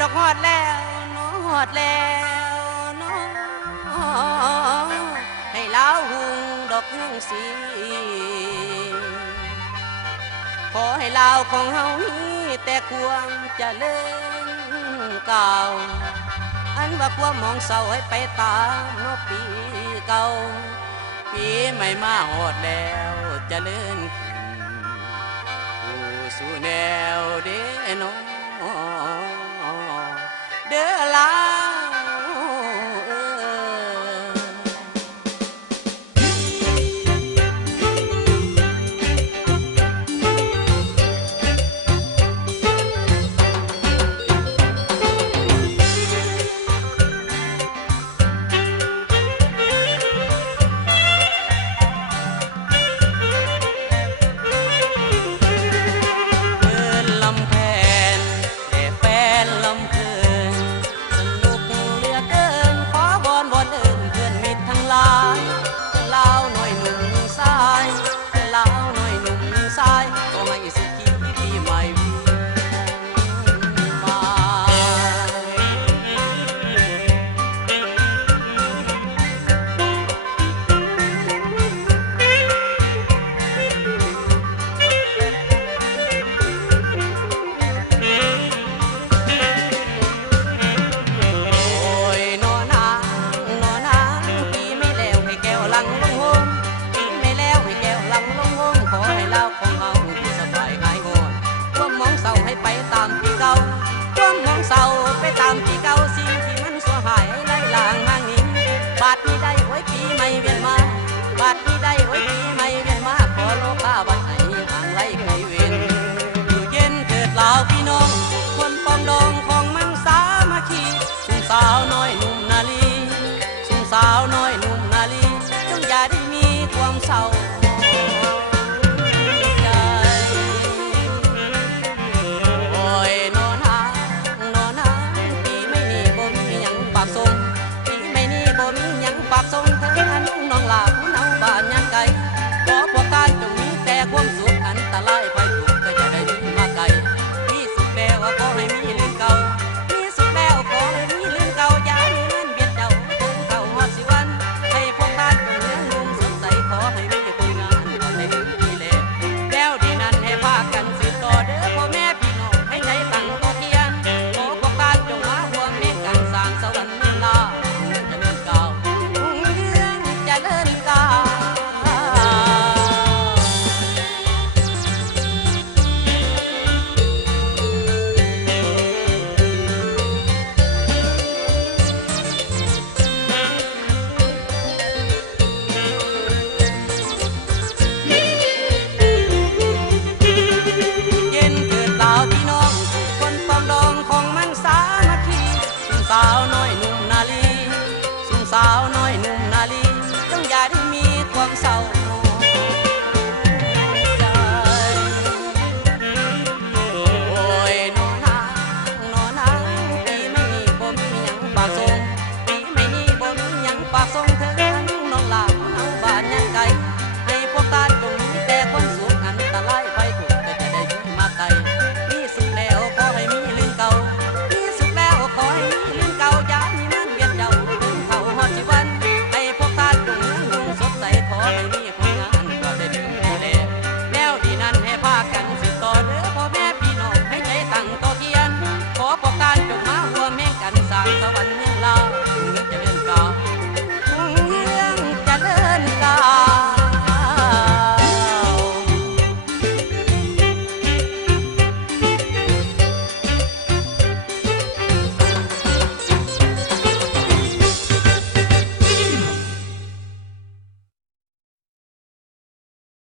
ดอกฮอดแล้วน้อฮอดแล้วน้อให้ลาวหุงดอกยุงสีขอให้ลาวของเฮามีแต่ความเจริญก้าวอันว่าความมองเศร้าให้ไปตามนอปีเก่าปีใหม่มาฮอดแล้วเจริญขึ้นผู้สู่แนวเด้น้อเด้อลาวสาวน้อยหนุ่มนาลีจงอย่าได้มีความเศร้าใจโอ้ยนอนางปีไม่นี่บ่มีหยังปากทรงปีไม่นี่บ่มีหยังปากทรงเธออันนุ่งน้องลาผู้เนาบ้านยันไกลขอพวกการจงมีแต่ความสุขอันตรายไปทุกก็จะได้ดีมาไกลมีสุขแล้วขอให้มีลืมเก่ามีสุขแล้วขอให้มีลืมเก่าอย่ามีเงินเบียดเจ้าสิวันให้พวกบ้านตรงเมืองลุงสดใสขอให้มีคนงานก็ได้ถึงที่แล้วดีนั้นให้พากันสืบต่อเด้อพ่อแม่พี่น้องให้ใจตั้งต่อเทียนขอพวกบ้านจงมาร่วมเล่นกันสร้างสวรรค์เมืองลาเจริญก้าวรุ่งเรืองเจริญก้าวสาวน้อยหนุ่มนาลีสาวน้อย